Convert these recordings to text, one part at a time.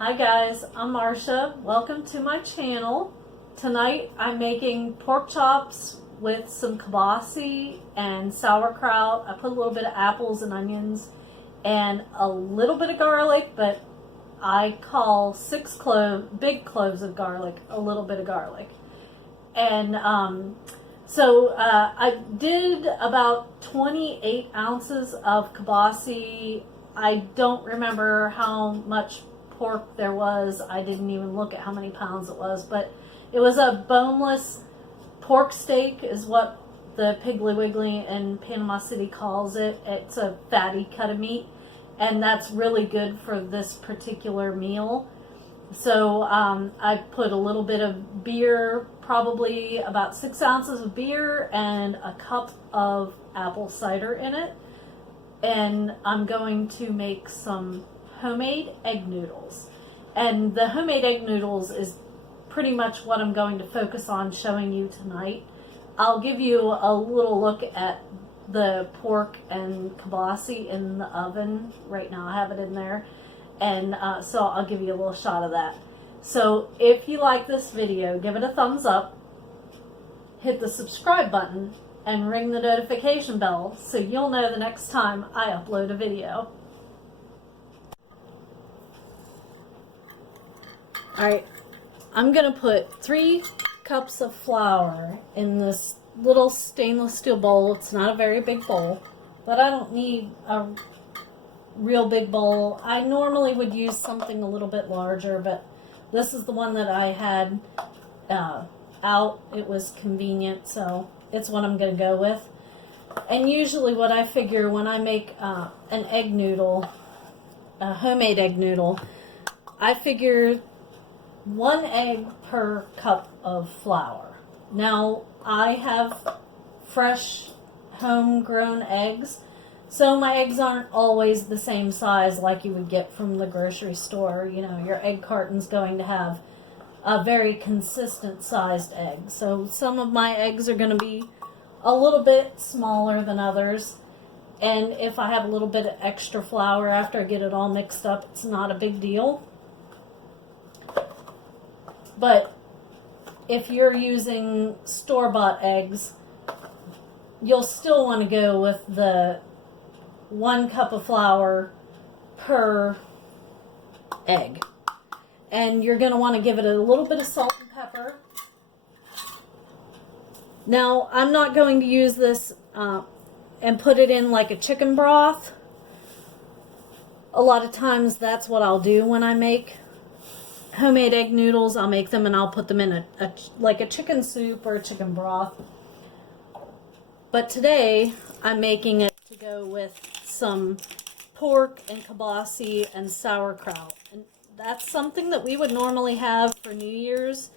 Hi guys, I'm Marsha. Welcome to my channel. Tonight I'm making pork chops with some kielbasa and sauerkraut. I put a little bit of apples and onions and a little bit of garlic, but I call big cloves of garlic a little bit of garlic. And I did about 28 ounces of kielbasa. I don't remember how much pork there was. I didn't even look at how many pounds it was, but it was a boneless pork steak is what the Piggly Wiggly in Panama City calls it. It's a fatty cut of meat, and that's really good for this particular meal. So I put a little bit of beer, probably about 6 ounces of beer and a cup of apple cider in it. And I'm going to make some homemade egg noodles. And the homemade egg noodles is pretty much what I'm going to focus on showing you tonight. I'll give you a little look at the pork and kielbasa in the oven. Right now I have it in there. And so I'll give you a little shot of that. So if you like this video, give it a thumbs up, hit the subscribe button, and ring the notification bell so you'll know the next time I upload a video. Alright, I'm going to put 3 cups of flour in this little stainless steel bowl. It's not a very big bowl, but I don't need a real big bowl. I normally would use something a little bit larger, but this is the one that I had out. It was convenient, so it's what I'm going to go with. And usually what I figure when I make an egg noodle, a homemade egg noodle, I figure 1 egg per cup of flour. Now, I have fresh homegrown eggs, so my eggs aren't always the same size like you would get from the grocery store. You know, your egg carton's going to have a very consistent sized egg. So some of my eggs are going to be a little bit smaller than others. And if I have a little bit of extra flour after I get it all mixed up, it's not a big deal. But if you're using store-bought eggs, you'll still want to go with the 1 cup of flour per egg. And you're going to want to give it a little bit of salt and pepper. Now, I'm not going to use this and put it in like a chicken broth. A lot of times that's what I'll do when I make homemade egg noodles. I'll make them and I'll put them in like a chicken soup or a chicken broth. But today I'm making it to go with some pork and kielbasa and sauerkraut. And that's something that we would normally have for New Year's.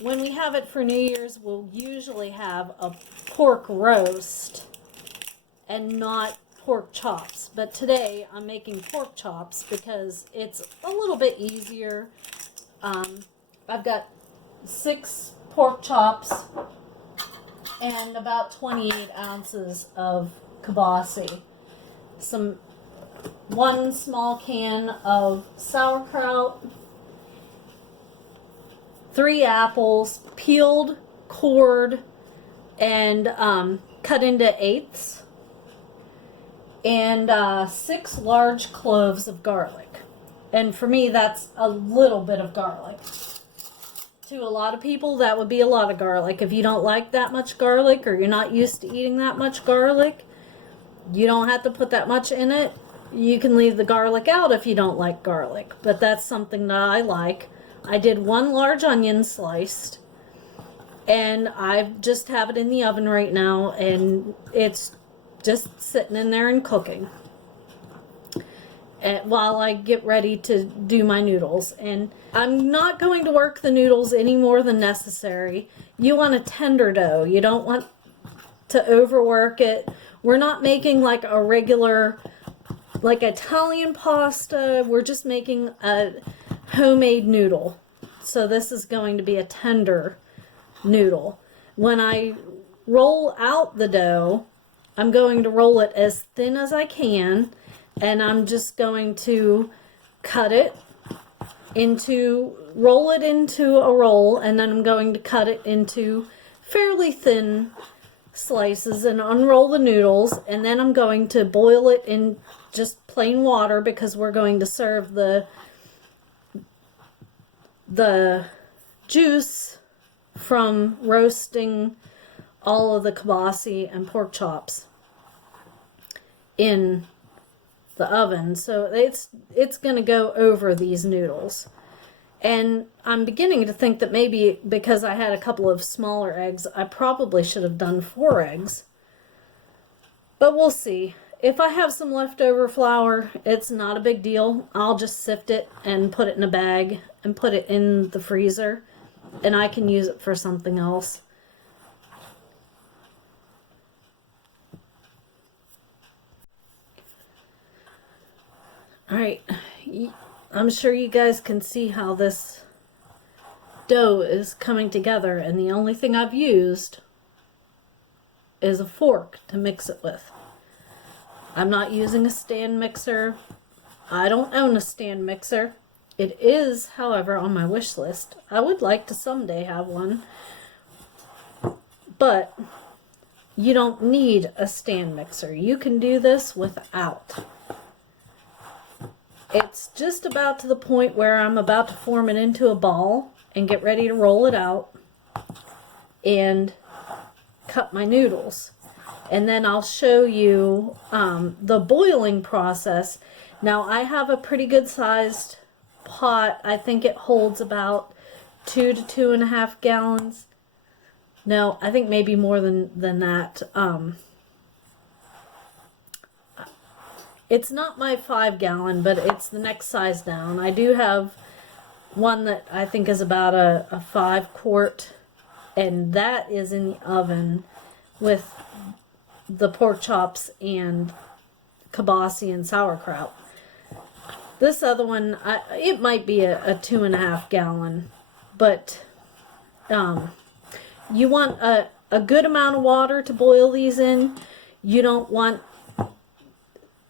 When we have it for New Year's, we'll usually have a pork roast and not pork chops. But today I'm making pork chops because it's a little bit easier. I've got 6 pork chops and about 28 ounces of kielbasa. 1 small can of sauerkraut, 3 apples, peeled, cored, and cut into eighths, and 6 large cloves of garlic. And for me, that's a little bit of garlic. To a lot of people, that would be a lot of garlic. If you don't like that much garlic, or you're not used to eating that much garlic, you don't have to put that much in it. You can leave the garlic out if you don't like garlic, but that's something that I like. I did 1 large onion sliced, and I just have it in the oven right now, and it's just sitting in there and cooking while I get ready to do my noodles. And I'm not going to work the noodles any more than necessary. You want a tender dough. You don't want to overwork it. We're not making like a regular, like Italian pasta. We're just making a homemade noodle. So this is going to be a tender noodle. When I roll out the dough, I'm going to roll it as thin as I can, and I'm just going to cut it into, roll it into a roll, and then I'm going to cut it into fairly thin slices and unroll the noodles, and then I'm going to boil it in just plain water because we're going to serve the juice from roasting all of the kibasi and pork chops in the oven. So it's going to go over these noodles. And I'm beginning to think that maybe because I had a couple of smaller eggs, I probably should have done 4 eggs. But we'll see. If I have some leftover flour, it's not a big deal. I'll just sift it and put it in a bag and put it in the freezer, and I can use it for something else. Alright, I'm sure you guys can see how this dough is coming together, and the only thing I've used is a fork to mix it with. I'm not using a stand mixer. I don't own a stand mixer. It is, however, on my wish list. I would like to someday have one, but you don't need a stand mixer. You can do this without. It's just about to the point where I'm about to form it into a ball and get ready to roll it out and cut my noodles. And then I'll show you the boiling process. Now I have a pretty good sized pot. I think it holds about 2 to 2.5 gallons. No, I think maybe more than that. It's not my 5-gallon, but it's the next size down. I do have one that I think is about a 5-quart, and that is in the oven with the pork chops and kibasi and sauerkraut. This other one, it might be a 2.5-gallon, but you want a good amount of water to boil these in. You don't want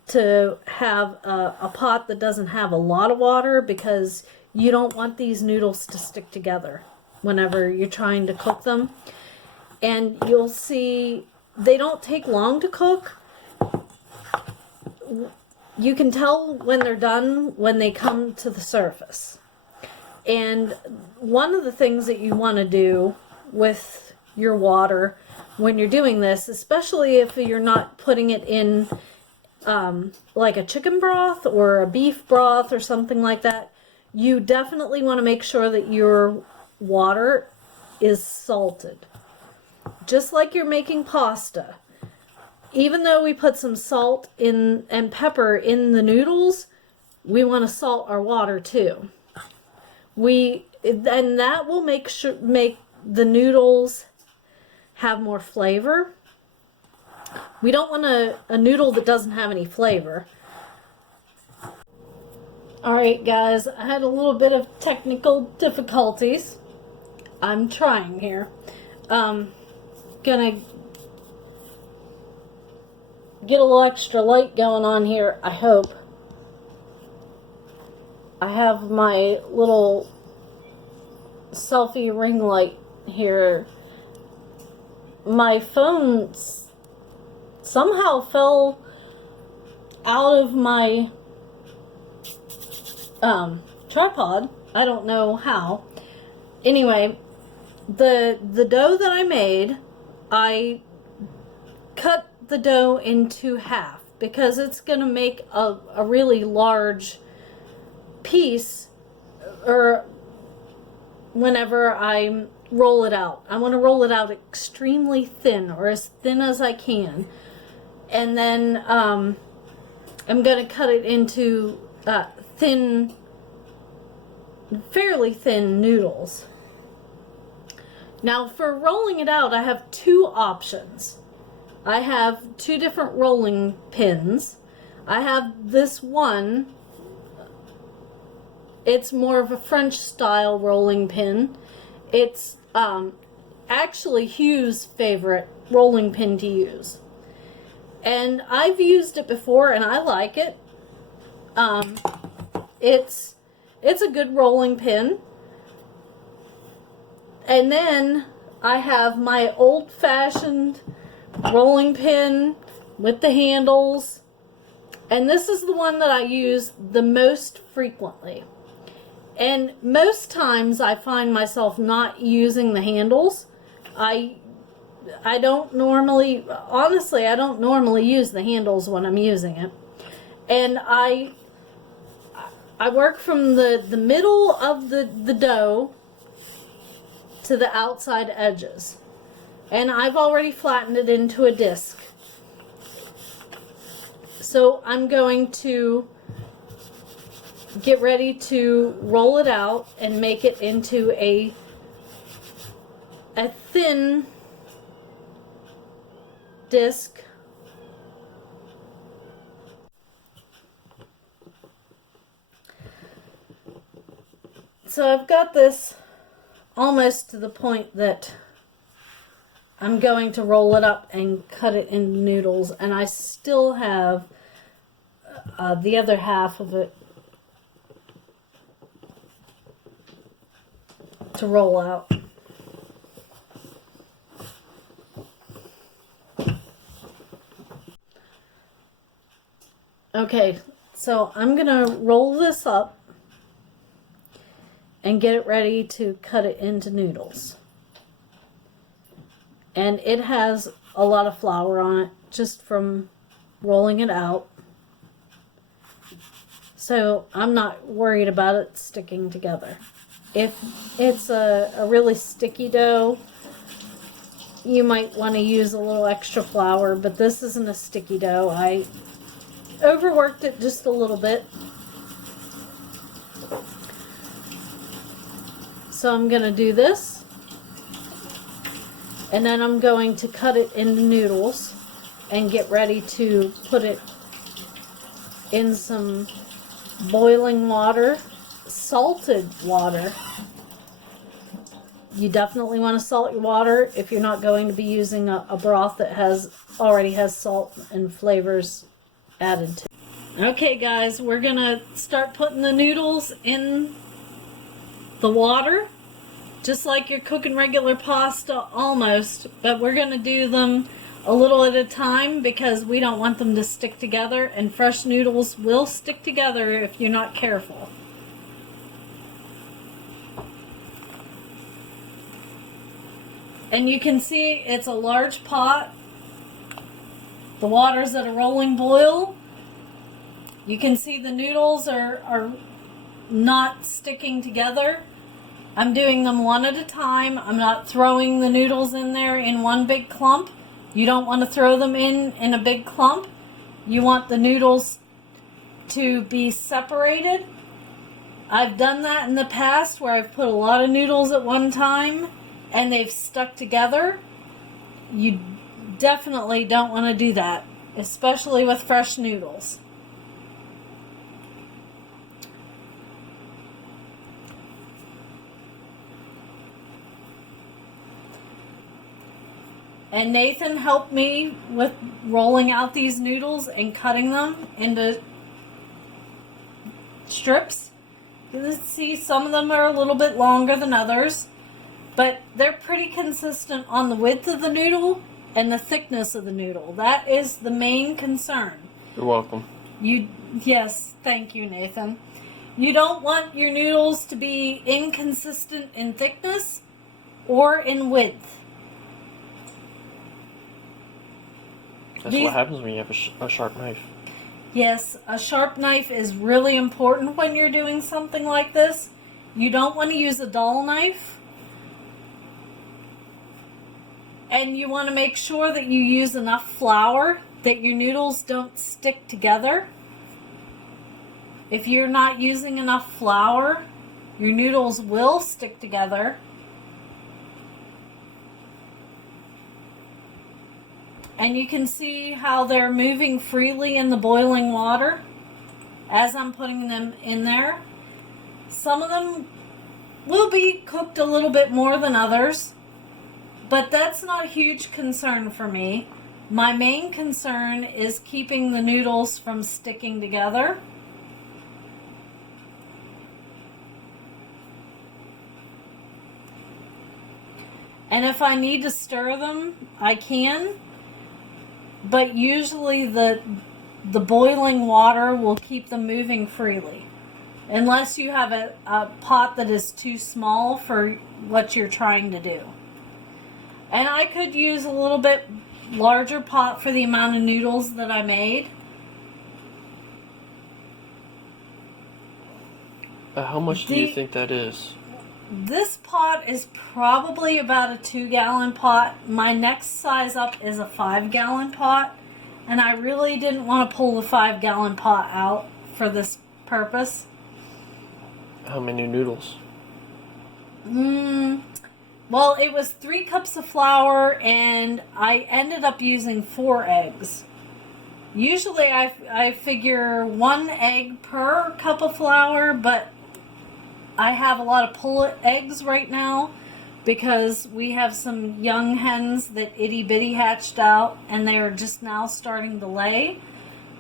to have a pot that doesn't have a lot of water, because you don't want these noodles to stick together whenever you're trying to cook them. And you'll see they don't take long to cook. You can tell when they're done when they come to the surface. And one of the things that you want to do with your water when you're doing this, especially if you're not putting it in like a chicken broth or a beef broth or something like that, you definitely want to make sure that your water is salted. Just like you're making pasta. Even though we put some salt in and pepper in the noodles, we want to salt our water too. And that will make the noodles have more flavor. We don't want a noodle that doesn't have any flavor. Alright guys, I had a little bit of technical difficulties. I'm trying here. Gonna get a little extra light going on here, I hope. I have my little selfie ring light here. My phone somehow fell out of my tripod. I don't know how. Anyway, the dough that I made, I cut the dough into half because it's going to make a really large piece or whenever I roll it out. I want to roll it out extremely thin, or as thin as I can. And then I'm going to cut it into thin, fairly thin noodles. Now for rolling it out, I have 2 options. I have 2 different rolling pins. I have this one. It's more of a French style rolling pin. It's actually Hugh's favorite rolling pin to use. And I've used it before and I like it. it's a good rolling pin. And then I have my old-fashioned rolling pin with the handles, and this is the one that I use the most frequently. And most times I find myself not using the handles. I don't normally, honestly, I don't normally use the handles when I'm using it. And I work from the middle of the dough to the outside edges. And I've already flattened it into a disc. So I'm going to get ready to roll it out and make it into a thin disc. So I've got this almost to the point that I'm going to roll it up and cut it into noodles, and I still have the other half of it to roll out. Okay, so I'm gonna roll this up and get it ready to cut it into noodles. And it has a lot of flour on it just from rolling it out. So I'm not worried about it sticking together. If it's a really sticky dough, you might want to use a little extra flour, but this isn't a sticky dough. I overworked it just a little bit. So I'm going to do this, and then I'm going to cut it into noodles and get ready to put it in some boiling water, salted water. You definitely want to salt your water if you're not going to be using a broth that already has salt and flavors added to it. Okay guys, we're going to start putting the noodles in the water, just like you're cooking regular pasta almost, but we're going to do them a little at a time because we don't want them to stick together, and fresh noodles will stick together if you're not careful. And you can see it's a large pot. The water's at a rolling boil. You can see the noodles are not sticking together. I'm doing them one at a time. I'm not throwing the noodles in there in one big clump. You don't want to throw them in a big clump. You want the noodles to be separated. I've done that in the past where I've put a lot of noodles at one time and they've stuck together. You definitely don't want to do that, especially with fresh noodles. And Nathan helped me with rolling out these noodles and cutting them into strips. You can see some of them are a little bit longer than others, but they're pretty consistent on the width of the noodle and the thickness of the noodle. That is the main concern. You're welcome. Yes, thank you, Nathan. You don't want your noodles to be inconsistent in thickness or in width. That's what happens when you have a sharp knife. Yes, a sharp knife is really important when you're doing something like this. You don't want to use a dull knife. And you want to make sure that you use enough flour that your noodles don't stick together. If you're not using enough flour, your noodles will stick together. And you can see how they're moving freely in the boiling water as I'm putting them in there. Some of them will be cooked a little bit more than others, but that's not a huge concern for me. My main concern is keeping the noodles from sticking together. And if I need to stir them, I can. But usually the boiling water will keep them moving freely. Unless you have a pot that is too small for what you're trying to do. And I could use a little bit larger pot for the amount of noodles that I made. How much do you think that is? This pot is probably about a 2-gallon pot. My next size up is a 5-gallon pot. And I really didn't want to pull the 5-gallon pot out for this purpose. How many noodles? Well, it was 3 cups of flour, and I ended up using 4 eggs. Usually I figure 1 egg per cup of flour, but I have a lot of pullet eggs right now because we have some young hens that itty-bitty hatched out, and they are just now starting to lay.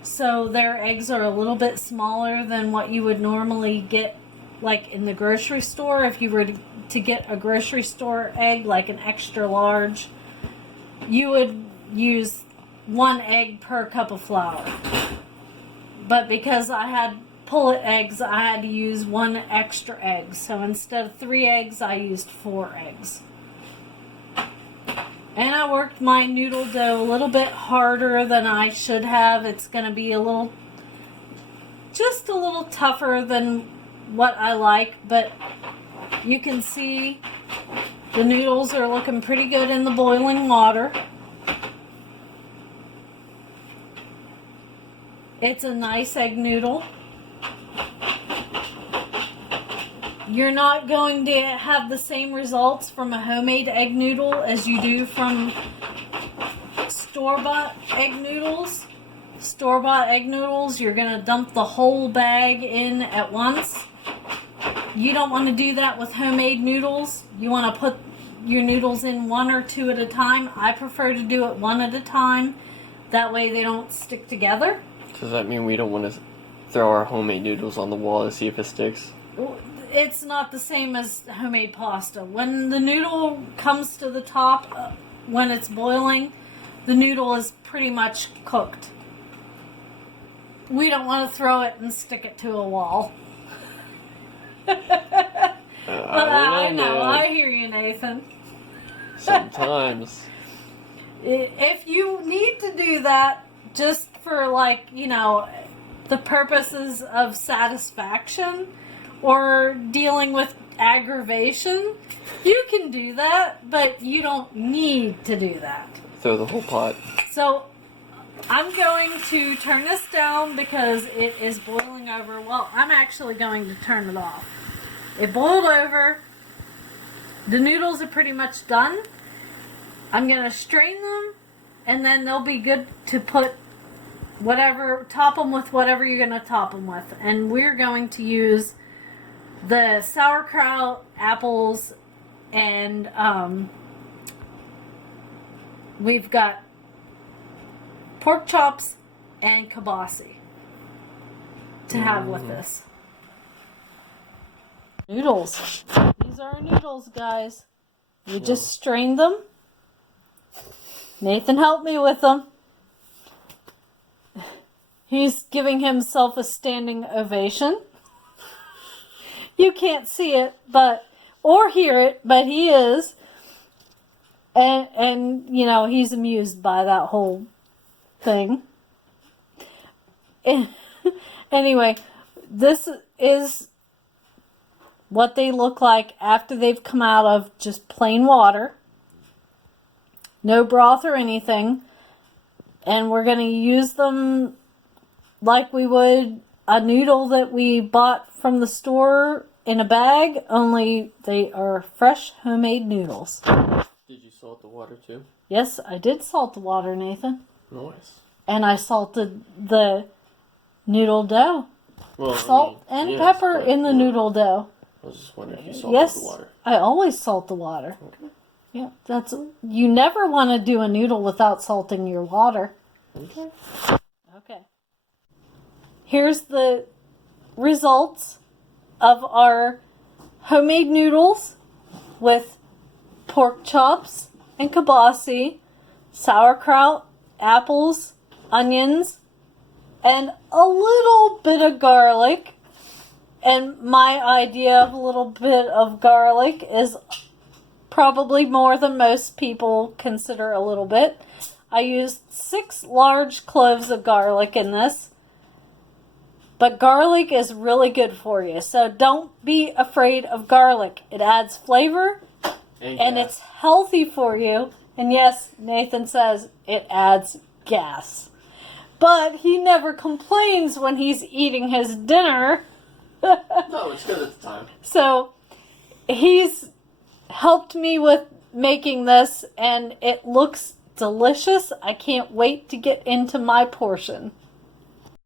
So their eggs are a little bit smaller than what you would normally get like in the grocery store. If you were to get a grocery store egg, like an extra large, you would use 1 egg per cup of flour. But because I had pullet eggs, I had to use 1 extra egg. So instead of 3 eggs, I used 4 eggs. And I worked my noodle dough a little bit harder than I should have. It's going to be just a little tougher than what I like, but you can see the noodles are looking pretty good in the boiling water. It's a nice egg noodle. You're not going to have the same results from a homemade egg noodle as you do from store-bought egg noodles. Store-bought egg noodles, you're going to dump the whole bag in at once. You don't want to do that with homemade noodles. You want to put your noodles in 1 or 2 at a time. I prefer to do it 1 at a time. That way they don't stick together. Does that mean we don't want to throw our homemade noodles on the wall to see if it sticks? It's not the same as homemade pasta. When the noodle comes to the top, when it's boiling, the noodle is pretty much cooked. We don't want to throw it and stick it to a wall. I know, I hear you, Nathan. Sometimes. If you need to do that just for, like, the purposes of satisfaction or dealing with aggravation, you can do that, but you don't need to do that. Throw the whole pot. So I'm going to turn this down because it is boiling over. Well, I'm actually going to turn it off. It boiled over. The noodles are pretty much done. I'm going to strain them, and then they'll be good to top them with whatever you're going to top them with. And we're going to use the sauerkraut, apples, and we've got pork chops and kibasi to have with this. Noodles. These are our noodles, guys. We just strained them. Nathan helped me with them. He's giving himself a standing ovation. You can't see it, or hear it, but he is. And he's amused by that whole thing. Anyway, this is what they look like after they've come out of just plain water. No broth or anything. And we're going to use them like we would a noodle that we bought from the store in a bag, only they are fresh homemade noodles. Did you salt the water too? Yes, I did salt the water, Nathan. Nice. And I salted the noodle dough. Well, Salt and pepper in the noodle dough. I was just wondering if you salted the water. I always salt the water. Okay. Yeah, you never want to do a noodle without salting your water. Okay. Okay. Here's the results of our homemade noodles with pork chops and kibasi, sauerkraut, apples, onions, and a little bit of garlic. And my idea of a little bit of garlic is probably more than most people consider a little bit. I used 6 large cloves of garlic in this. But garlic is really good for you. So don't be afraid of garlic. It adds flavor and it's healthy for you. And yes, Nathan says it adds gas. But he never complains when he's eating his dinner. No, it's good at the time. So he's helped me with making this and it looks delicious. I can't wait to get into my portion.